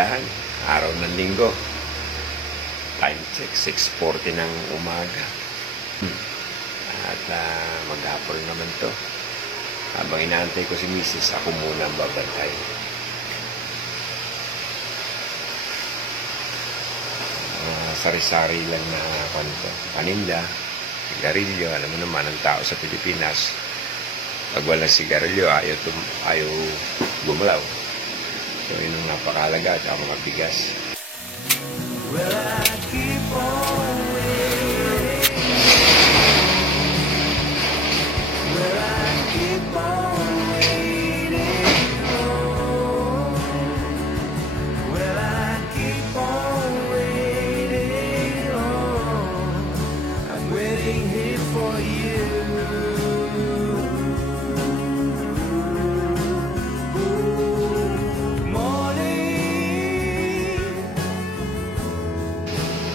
tindahan. Araw ng linggo. Time check, 6:40 ng umaga. At maghapon naman to. Habang inaantay ko si Mrs., ako muna ang babantay. Sari-sari lang na paninda, sigarilyo. Alam mo naman, ang tao sa Pilipinas, pag walang sigarilyo, ayaw gumalaw. So, yun ang napakalaga at mga bigas. Well, I keep on waiting. Well, I keep on waiting. Oh. Well, I keep on waiting. Oh. I'm waiting here for you.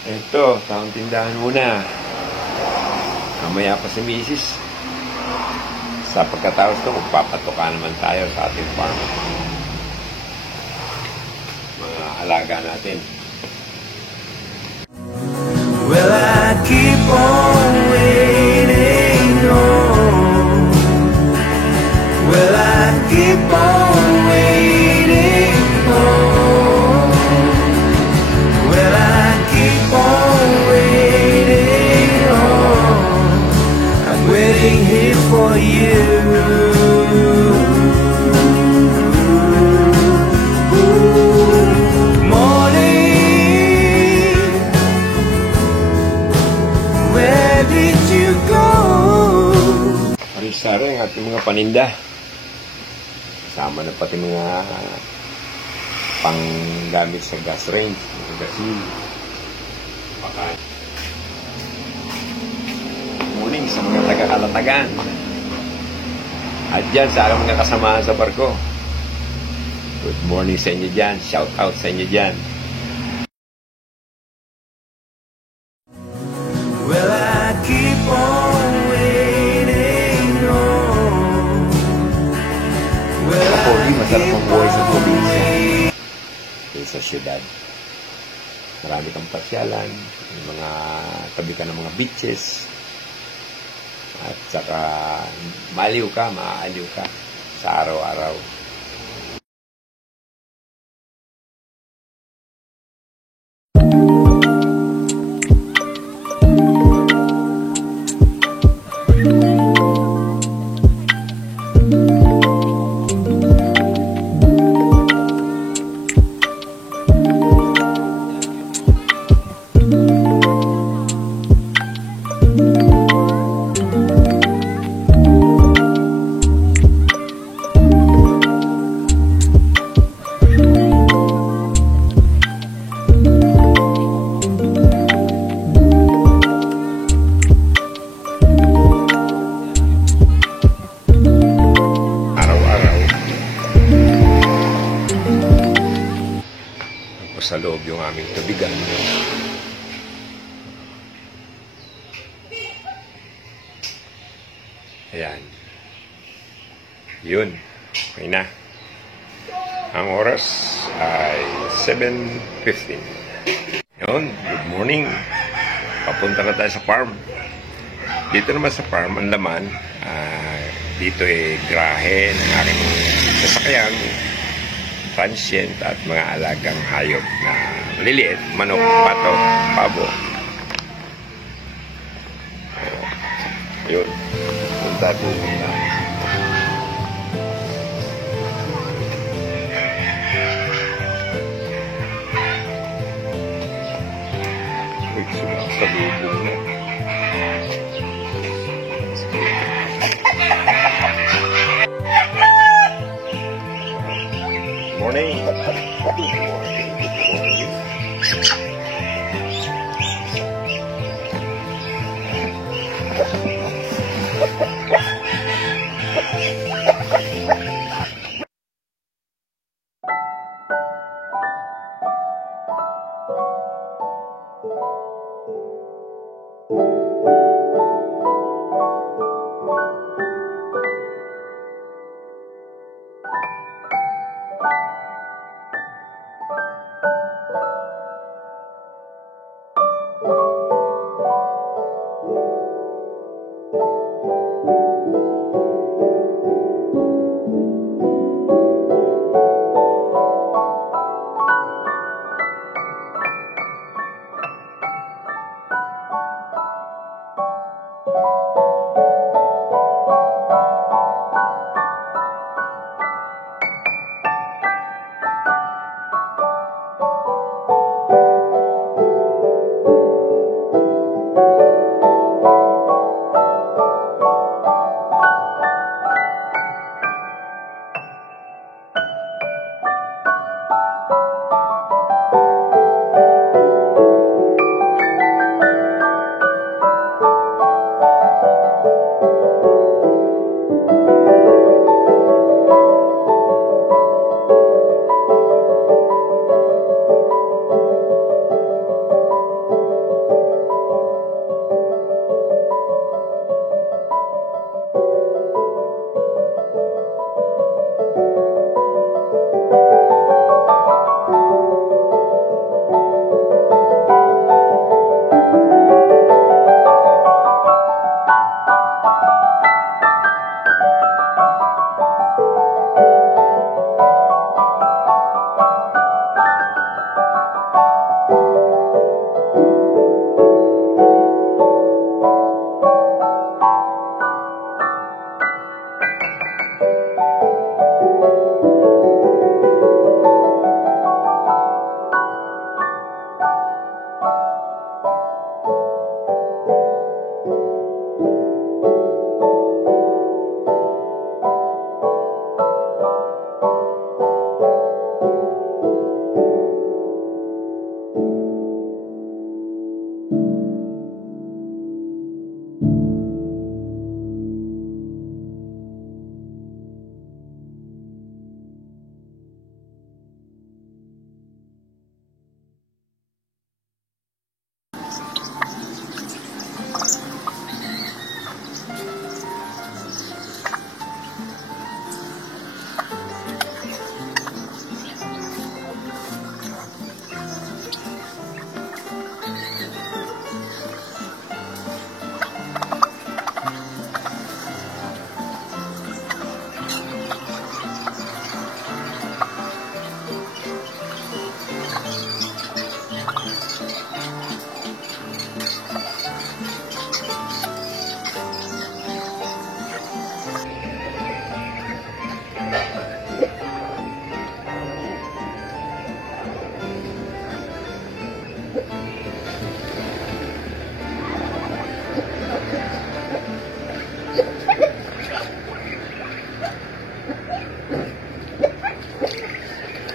Ito, taong tindahan muna. Mamaya pa si Mrs. Sa pagkatapos ito, magpapatuka naman tayo sa ating farm. Mga alaga natin. Well, I keep on waiting on. Well, I keep on waiting on. Well, I keep on waiting on. I'm waiting here for you. Morning, where did you go? Sari-sari ang ating mga paninda. Kasama na pati mga panggamit sa gas range, mga gasil. Morning sa mga taga-Kalatagan. At dyan sa aking mga kasamahan sa barko. Good morning sa inyo dyan. Shout out sa inyo dyan. Well, I keep on waiting on. Well, Napoli, masarap ang buhay sa probinsya. Sa syudad. Marami kang pasyalan, mga tabi ka ng mga beaches, at saka maaliw ka, maaaliw ka sa araw-araw. Sa loob yung aming tubigan. Ayan. Yun. Okay na. Ang oras ay 7:15. Yun. Good morning. Papunta na tayo sa farm. Dito naman sa farm, ang laman, dito grahe ng aking sasakyan, transient at mga alagang hayop na maliliit, manok, pato, pabo. Yun. Punta. Sa lubog na. Morning. Good morning.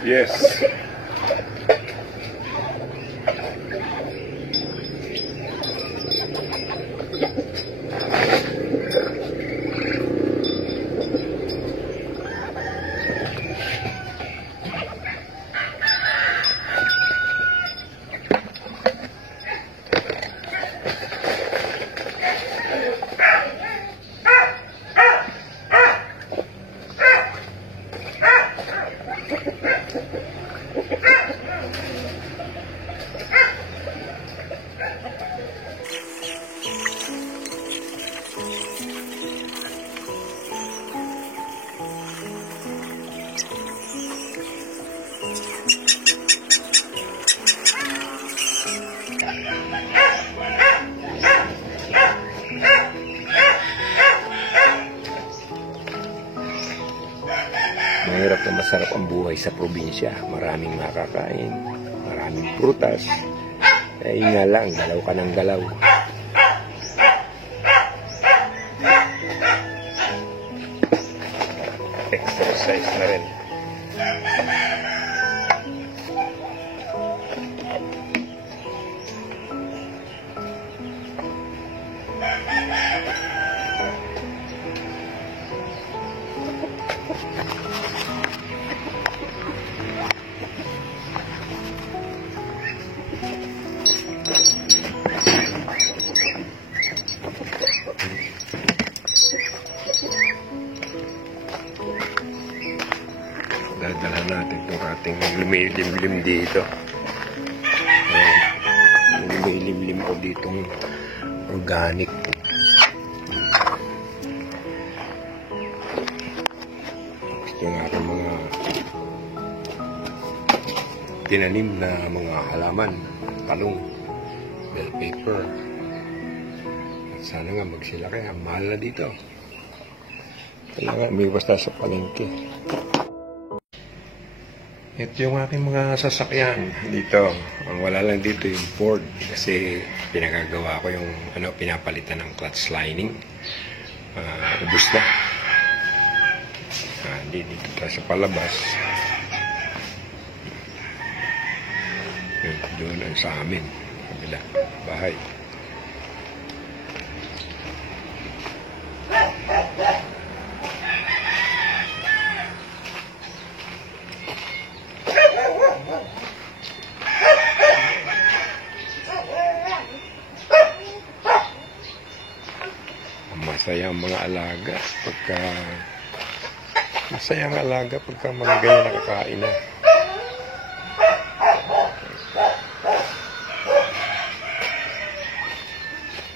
Yes. Mahirap na masarap ang buhay sa probinsya. Maraming makakain, maraming prutas. Eh nga lang, galaw ka ng galaw. Exercise na rin. Dadalhan natin itong ating lumilim-lim dito. Lumilim-lim o ditong organic. Gusto nga aking mga tinanim na mga halaman, talong, bell pepper. At sana nga magsilaki. Ang mahal na dito. Kailangan may basta sa palengke. Ito yung aking mga sasakyan dito. Ang wala lang dito yung board kasi pinagagawa ko yung pinapalitan ng clutch lining. Ubus na. Dito tayo sa palabas. Doon ang sa amin. Kabila. Bahay. Masaya ang mga alaga pagka mga ganyan nakakain na.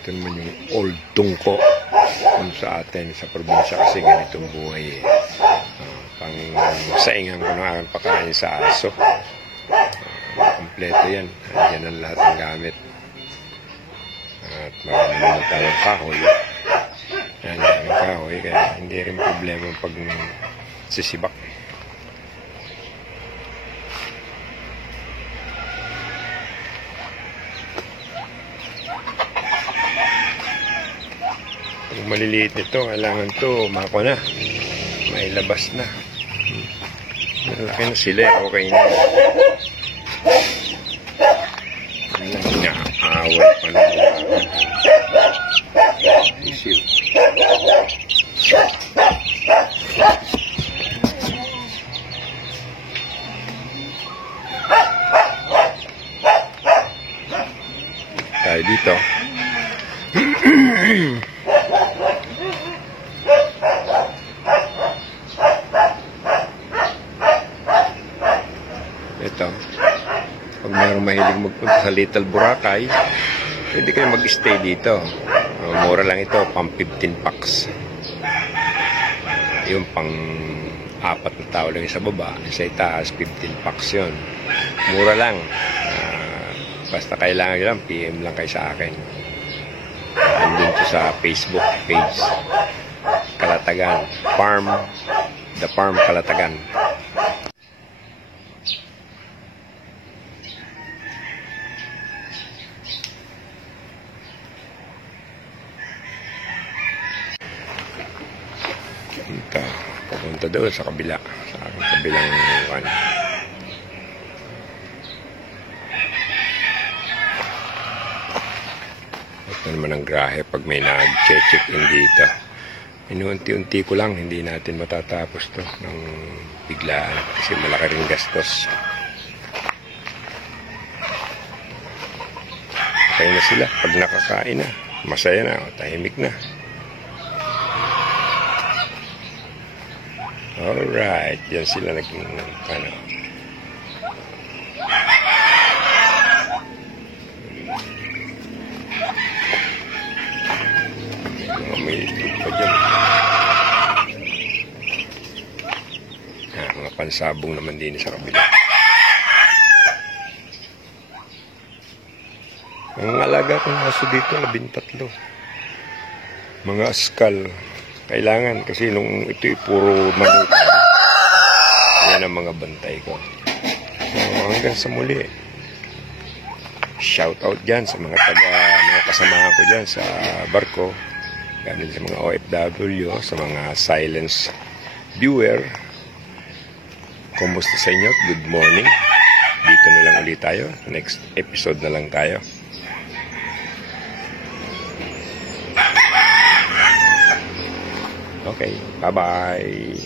Ito naman yung old tungko sa atin sa probinsya kasi ganitong buhay pang saingan ko na aking pakain sa aso. Kompleto yan. Yan ang lahat ng gamit. At marami naman tayong kahoy. Yan ang kahoy, kaya hindi rin problema pag sisibak. Pag maliliit nito, kailangan to mako na. Mailabas na. Malaki na sila, okay na. Inaaway pa na. Issue. Tayo dito. Ito. Pag mayroong mahilig magpunta sa Little Boracay, pwede kayo mag-stay dito. Mura lang ito, pang 15 packs. Yung pang 4 na tao lang sa baba, sa itaas, 15 packs yun. Mura lang. Basta kailangan lang, PM lang kayo sa akin. Andun to sa Facebook page. Kalatagan. Farm. The Farm Kalatagan. pupunta doon sa kabila. Sa kabilang one. Ito naman ang grahe pag may nag-check in dito. Inuunti-unti ko lang, hindi natin matatapos to ng biglaan kasi malaki rin gastos. Kaya na sila pag nakakain na, masaya na, tahimik na. Alright, yan sila naging ano. May itlog pa dyan. Mga pansabong naman din sa kabila. Ang alaga kong aso dito, 13. Mga askal. Kailangan kasi nung ito'y puro manok. Yan ang mga bantay ko. Hanggang sa muli. Shout out dyan sa mga kasamahan ko dyan sa barko. Ganun sa mga OFW, sa mga silence viewer. Kumusta sa inyo? Good morning. Dito na lang ulit tayo. Next episode na lang tayo. Okay, bye-bye.